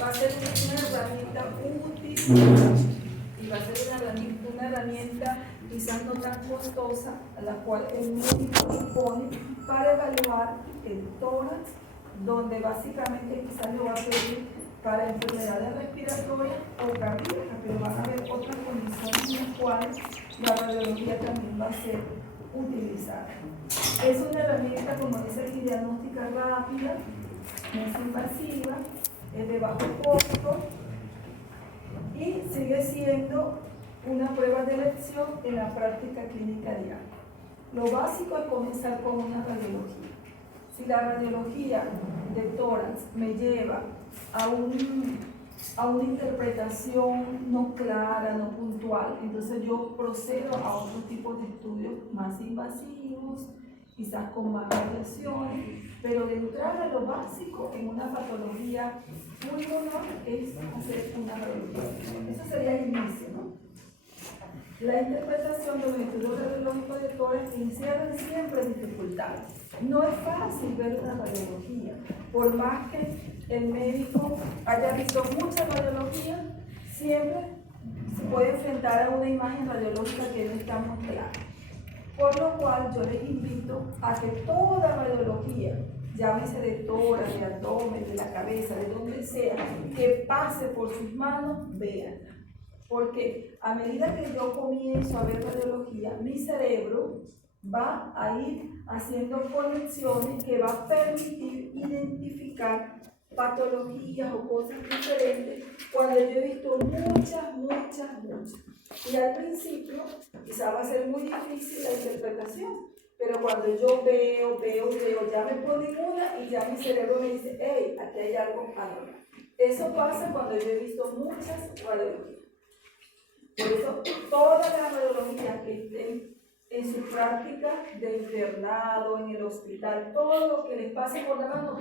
va a ser una herramienta útil y va a ser una herramienta quizás no tan costosa, a la cual el médico dispone para evaluar el tórax, donde básicamente quizás lo va a pedir para enfermedades respiratorias o cardíacas, pero van a haber otras condiciones en las cuales la radiología también va a ser utilizada. Es una herramienta, como dice aquí, diagnóstica rápida, no es invasiva, es de bajo costo y sigue siendo una prueba de elección en la práctica clínica diaria. Lo básico es comenzar con una radiología. Si la radiología de tórax me lleva a una interpretación no clara, no puntual, entonces yo procedo a otro tipo de estudios más invasivos, quizás con más radiaciones, pero de entrada lo básico en una patología pulmonar es hacer una radiología. Eso sería el inicio, ¿no? La interpretación de los estudios radiológicos de tórax encierran siempre dificultades. No es fácil ver una radiología, por más que el médico haya visto muchas radiologías, siempre se puede enfrentar a una imagen radiológica que no está muy clara. Por lo cual yo les invito a que toda radiología, llámese de tórax, de abdomen, de la cabeza, de donde sea, que pase por sus manos, véanla. Porque a medida que yo comienzo a ver radiología, mi cerebro va a ir haciendo conexiones que va a permitir identificar patologías o cosas diferentes cuando yo he visto muchas. Y al principio quizá va a ser muy difícil la interpretación, pero cuando yo veo, ya me ponen una y ya mi cerebro me dice, hey, aquí hay algo anormal. Eso pasa cuando yo he visto muchas radiologías. Por eso, todas las radiologías que estén en su práctica de internado, en el hospital, todo lo que les pase por la mano,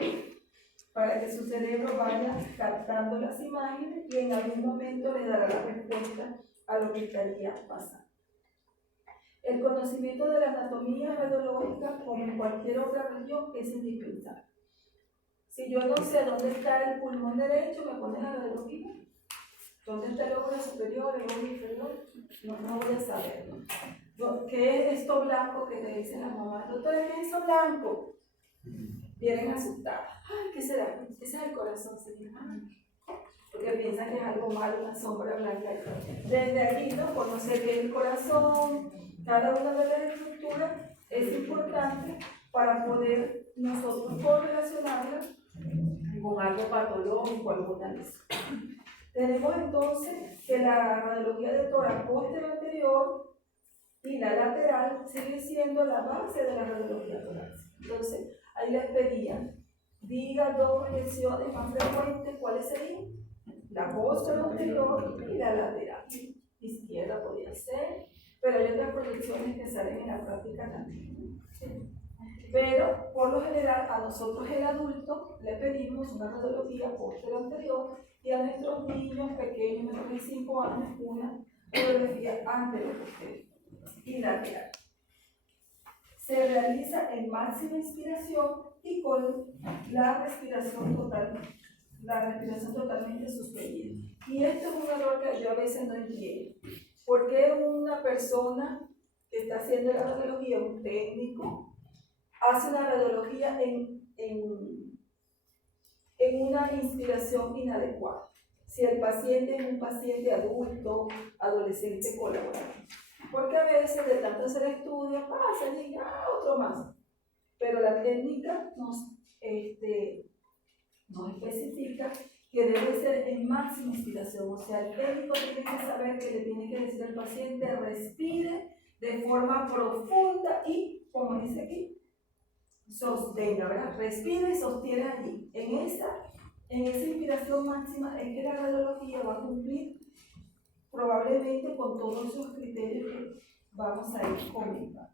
para que su cerebro vaya captando las imágenes y en algún momento le dará la respuesta a lo que estaría pasando. El conocimiento de la anatomía radiológica, como en cualquier otra región, es indispensable. Si yo no sé dónde está el pulmón derecho, me ponen la radiología. ¿Dónde está el óvulo superior, el óvulo inferior? No voy a saber. ¿Qué es esto blanco que te dicen las mamás? Doctora, ¿qué es eso blanco? Vienen asustadas. Ay, ¿qué será? Ese es el corazón, señora. Porque piensan que es algo malo, una sombra blanca. Desde aquí, ¿no? Conocer bien el corazón, cada una de las estructuras es importante para poder nosotros correlacionarla con algo patológico, alguna lesión. Tenemos entonces que la radiología de tórax posterior y la lateral sigue siendo la base de la radiología torácica. Entonces, ahí les pedían, diga dos proyecciones más frecuentes, ¿cuáles serían? La posterior y la lateral. Izquierda podría ser, pero hay otras proyecciones que salen en la práctica también. Pero, por lo general, a nosotros el adulto le pedimos una radiología posterior y a nuestros niños pequeños, menores de 5 años, una radiología anterior y lateral. Se realiza en máxima inspiración y con la respiración totalmente suspendida. Y esto es un error que yo a veces no entiendo. ¿Por qué una persona que está haciendo la radiología, un técnico, hace una radiología en una inspiración inadecuada? Si el paciente es un paciente adulto, adolescente, colaborador. Porque a veces de tanto hacer estudios pasa y otro más. Pero la técnica nos especifica que debe ser en máxima inspiración. O sea, el técnico tiene que saber que le tiene que decir al paciente respire de forma profunda y, como dice aquí, sostenga, ¿verdad? Respire y sostiene allí. En esa inspiración máxima es que la radiología va a cumplir probablemente con todos esos criterios que vamos a ir comentando.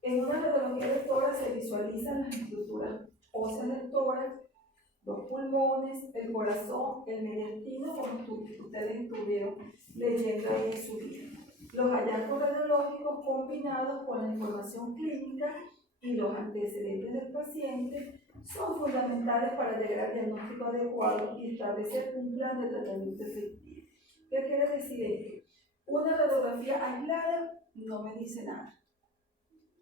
En una radiología de tórax se visualizan las estructuras óseas del tórax, los pulmones, el corazón, el mediastino, como ustedes estuvieron leyendo ahí en su vida. Los hallazgos radiológicos combinados con la información clínica y los antecedentes del paciente son fundamentales para llegar al diagnóstico adecuado y establecer un plan de tratamiento efectivo. ¿Qué quiere decir esto? Una radiografía aislada no me dice nada.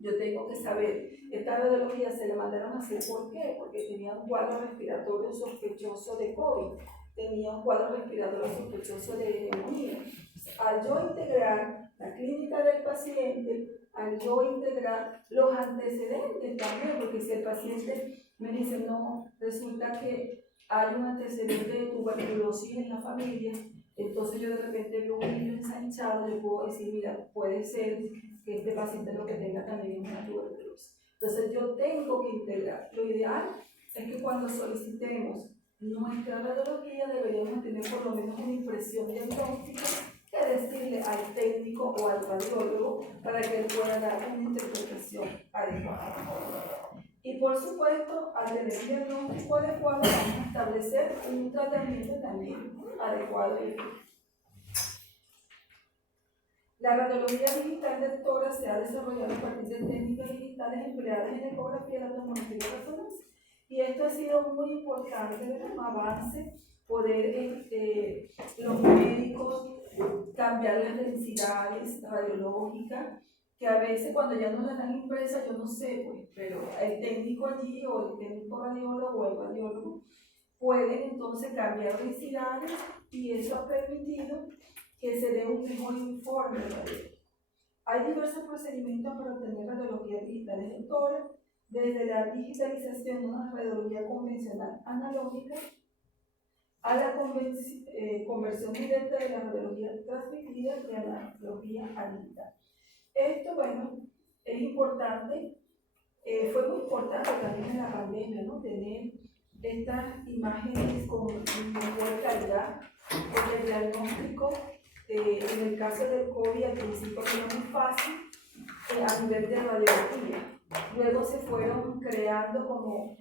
Yo tengo que saber, esta radiología se la mandaron a hacer, ¿por qué? Porque tenía un cuadro respiratorio sospechoso de COVID, tenía un cuadro respiratorio sospechoso de neumonía. Al yo integrar la clínica del paciente, al yo integrar los antecedentes también, porque si el paciente me dice, no, resulta que hay un antecedente de tuberculosis en la familia, entonces yo de repente veo un niño ensanchado, le puedo decir, mira, puede ser que este paciente lo que tenga también es una tuberculosis. Entonces yo tengo que integrar. Lo ideal es que cuando solicitemos nuestra radiología deberíamos tener por lo menos una impresión diagnóstica que decirle al técnico o al radiólogo para que él pueda dar una interpretación adecuada. Y por supuesto, al tener un diagnóstico adecuado, vamos a establecer un tratamiento también adecuado y efectivo. La radiología digital del tórax se ha desarrollado a partir de técnicas digitales empleadas en ecografía y la tomografía de resonancia. Y esto ha sido muy importante, un avance, poder los médicos cambiar las densidades radiológicas, que a veces cuando ya nos las dan impresas, yo no sé, pues, pero el técnico allí o el técnico radiólogo o el radiólogo pueden entonces cambiar densidades y eso ha permitido que se dé un mejor informe radiológico. Hay diversos procedimientos para obtener radiologías digitales del tórax, desde la digitalización de una radiología convencional analógica a la conversión directa de la radiología transmitida y a la radiología digital. Esto, bueno, es importante, fue muy importante también en la pandemia, ¿no? Tener estas imágenes con mejor calidad, porque el diagnóstico, en el caso del COVID, al principio fue muy fácil a nivel de radiología. Luego se fueron creando como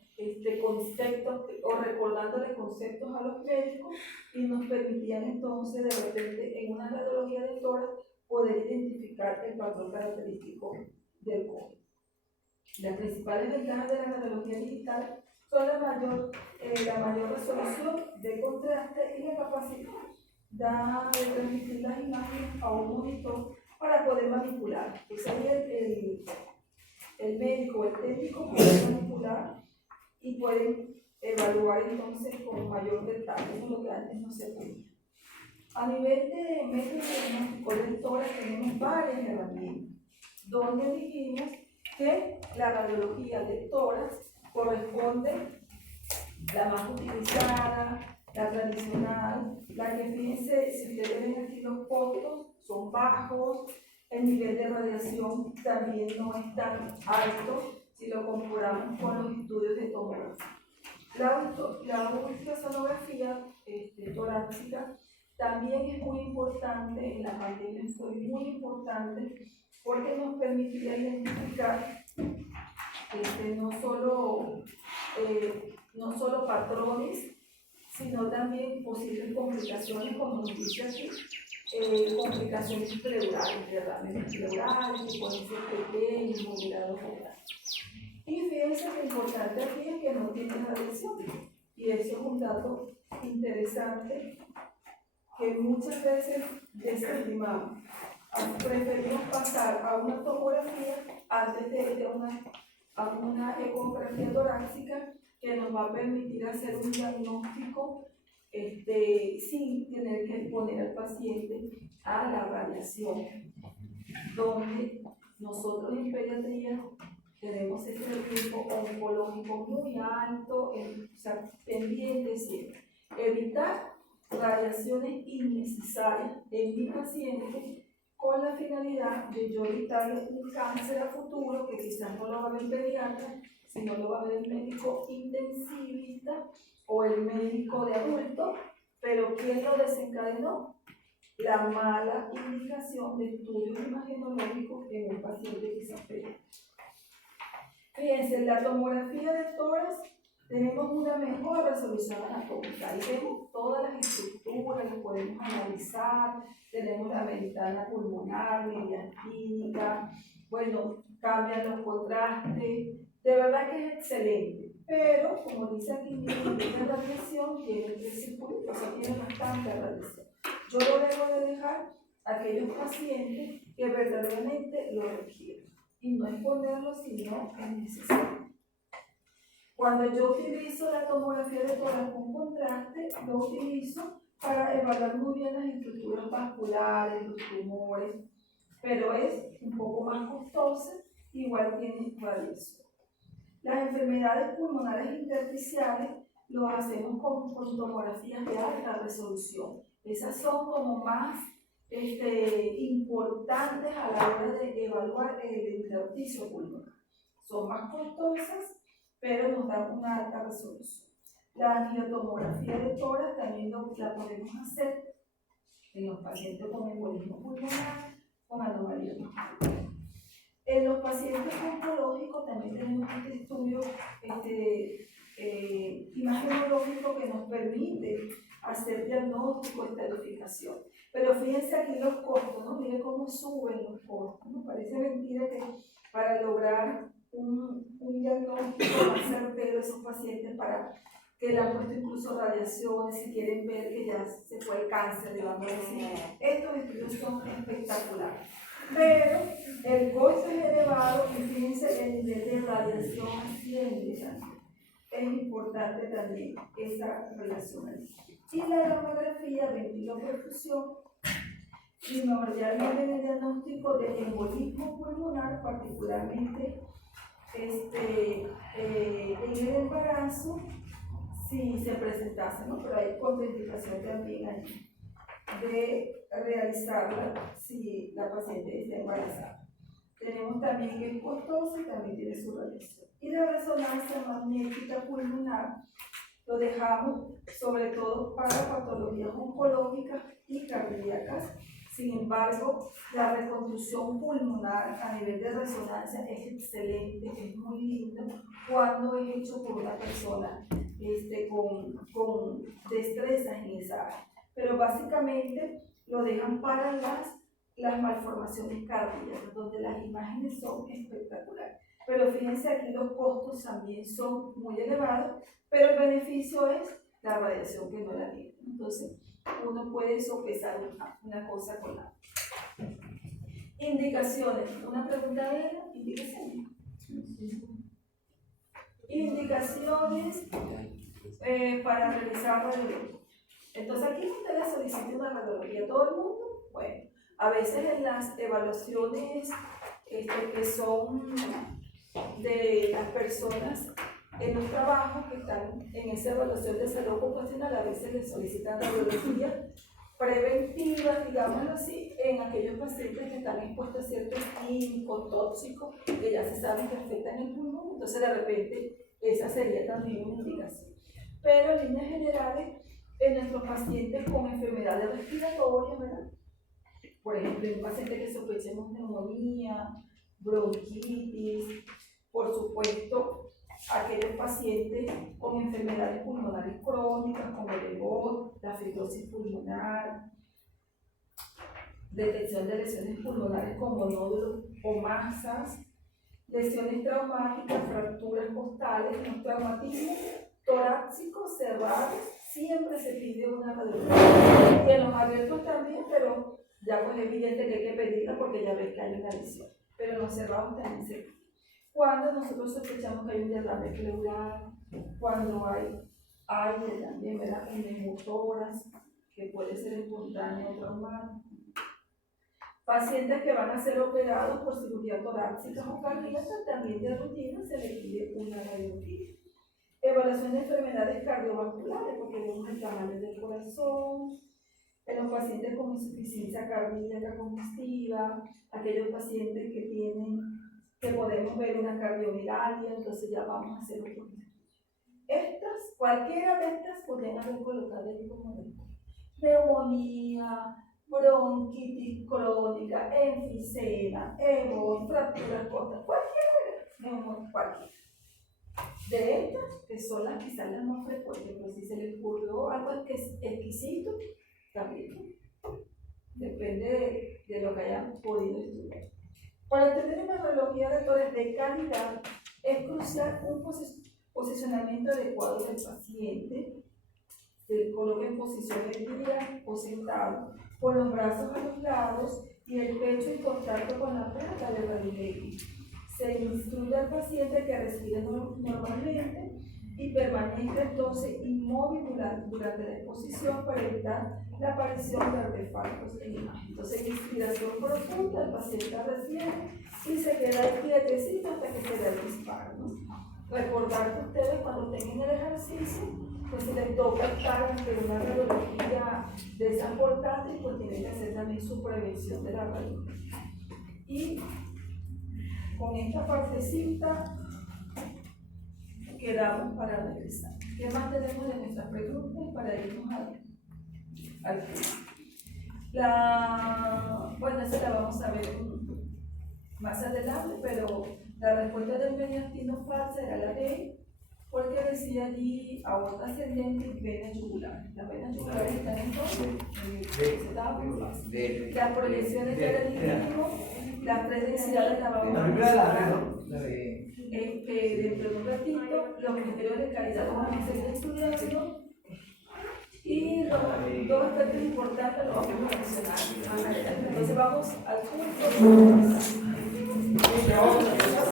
conceptos o recordándole conceptos a los médicos y nos permitían entonces de repente en una radiología de tórax poder identificar el patrón característico del COVID. Las principales ventajas de la radiología digital son la mayor resolución de contraste y la capacidad de transmitir las imágenes a un monitor para poder manipular. Entonces ahí el médico o el técnico puede manipular y pueden evaluar entonces con mayor detalle. Eso es lo que antes no se podía. A nivel de método diagnóstico del tórax tenemos varias herramientas, donde dijimos que la radiología del tórax corresponde la más utilizada, la tradicional, la que fíjense, si ustedes ven aquí los costos son bajos, el nivel de radiación también no es tan alto si lo comparamos con los estudios de tomografía. La ultrasonografía torácica también es muy importante, en la pandemia fue muy importante porque nos permitía identificar no solo patrones, sino también posibles complicaciones, como nos dice aquí, complicaciones pleurales, derrames pleurales, que pueden ser pequeños, moderados o grandes. Y fíjense que lo importante aquí es que no tiene radiación, y eso es un dato interesante que muchas veces desestimamos. Preferimos pasar a una tomografía antes de ir a una ecografía torácica que nos va a permitir hacer un diagnóstico sin tener que exponer al paciente a la radiación, donde nosotros en pediatría tenemos este riesgo oncológico muy alto, o sea, pendiente siempre. Evitar radiaciones innecesarias en mi paciente con la finalidad de yo evitarle un cáncer a futuro que quizás no lo va a ver el pediatra, sino lo va a ver el médico intensivista o el médico de adulto, pero ¿quién lo desencadenó? La mala indicación de estudios imagenológicos en un paciente quizás pediátrico. Fíjense, en la tomografía de tórax tenemos una mejor resolución anatómica. Ahí vemos todas las estructuras, las podemos analizar, tenemos la ventana pulmonar, mediastínica, bueno, cambian los contrastes, de verdad que es excelente. Pero, como dice aquí, la radiación tiene 3 circuitos, o sea, tiene bastante radiación. Yo lo debo de dejar a aquellos pacientes que verdaderamente lo requieren. Y no es ponerlo si no es necesario. Cuando yo utilizo la tomografía de tórax con contraste, lo utilizo para evaluar muy bien las estructuras vasculares, los tumores, pero es un poco más costosa, igual tiene radiación. Las enfermedades pulmonares intersticiales lo hacemos con tomografías de alta resolución. Esas son como más importantes a la hora de evaluar el intersticio pulmonar. Son más costosas, pero nos dan una alta resolución. La angiotomografía de tórax también la podemos hacer en los pacientes con embolismo pulmonar, con anomalía muscular. En los pacientes oncológicos también tenemos este estudio imagenológico que nos permite hacer diagnóstico y estadificación. Pero fíjense aquí los costos, ¿no? Miren cómo suben los costos, ¿no? Parece mentira que para lograr un diagnóstico más certero de esos pacientes, para que le han puesto incluso radiaciones, si quieren ver que ya se fue el cáncer, digamos así. Estos estudios son espectaculares. Pero el costo es elevado y fíjense el nivel de radiación asciende también. Es importante también esa relación. Y la tomografía ventiloperfusión, primordialmente en el diagnóstico de embolismo pulmonar, particularmente en el embarazo, si se presentase, ¿no? Pero hay contraindicación también allí de realizarla si la paciente está embarazada. Tenemos también que es costoso y también tiene su radiación. Y la resonancia magnética pulmonar lo dejamos sobre todo para patologías oncológicas y cardíacas. Sin embargo, la reconstrucción pulmonar a nivel de resonancia es excelente, es muy lindo cuando es hecho por una persona con destrezas en esa área. Pero básicamente lo dejan para las malformaciones cardíacas, donde las imágenes son espectaculares. Pero fíjense aquí los costos también son muy elevados, pero el beneficio es la radiación que no la tiene. Entonces, uno puede sopesar una cosa con la otra. Indicaciones. Una pregunta era, indicaciones. Indicaciones para realizar radiología. Entonces, aquí ustedes solicitan una radiología. ¿Todo el mundo? Bueno, a veces en las evaluaciones que son de las personas en los trabajos que están en esa evaluación de salud ocupacional, a veces les solicitan radiología preventiva, digámoslo así, en aquellos pacientes que están expuestos a ciertos químicos tóxicos que ya se saben que afectan el pulmón. Entonces, de repente, esa sería también una indicación. Pero en líneas generales, en nuestros pacientes con enfermedades respiratorias, ¿verdad? Por ejemplo, en un paciente que sospechemos neumonía, bronquitis, por supuesto, aquellos pacientes con enfermedades pulmonares crónicas como el EBOT, la fibrosis pulmonar, detección de lesiones pulmonares como nódulos o masas, lesiones traumáticas, fracturas costales, los traumatismos torácicos cerrados, siempre se pide una radiografía. Y en los abiertos también, pero ya pues es evidente que hay que pedirla porque ya ves que hay una lesión. Pero en los cerrados también se pide. Cuando nosotros sospechamos que hay un derrame pleural, cuando hay aire también, ¿verdad? En neumotoras, que puede ser espontáneo o traumático. Pacientes que van a ser operados por cirugía torácica o cardíaca, también de rutina se les pide una radiografía. Evaluación de enfermedades cardiovasculares, porque vemos el tamaño del corazón. En los pacientes con insuficiencia cardíaca congestiva, aquellos pacientes que podemos ver una cardiomigalia, entonces ya vamos a hacer otro estudio. Cualquiera de estas podrían haber colocado aquí como neumonía, bronquitis crónica, enfisema, EBOT, fracturas costales, cualquiera. De estas, que son las quizás las más frecuentes, pero si se les ocurrió algo exquisito, también depende de lo que hayan podido estudiar. Para tener una radiología de tórax de calidad, es crucial un posicionamiento adecuado del paciente, se coloca en posición erguida o sentado, con los brazos a los lados y el pecho en contacto con la placa del radiolegui. Se instruye al paciente que respire normalmente y permanezca entonces inmóvil durante la exposición para evitar la aparición de artefactos en imagen. Entonces, inspiración profunda, el paciente refiere y se queda ahí quietecito hasta que se dé el disparo, ¿no? Recordar que ustedes cuando tengan el ejercicio, pues si les toca estar ante una radiología de esas portátiles, pues tienen que hacer también su prevención de la radiología. Y con esta partecita quedamos para regresar. ¿Qué más tenemos de nuestras preguntas para irnos al tema? Bueno, esa la vamos a ver más adelante, pero la respuesta del mediastino falsa era la D, porque decía allí aorta ascendente y venas yugulares. Las venas yugulares están entonces, las proyecciones ya le dijimos, las tres densidades las vamos a ver dentro de un ratito, los criterios de calidad vamos a seguir estudiando y los dos aspectos importantes los vamos a mencionar. Entonces vamos al punto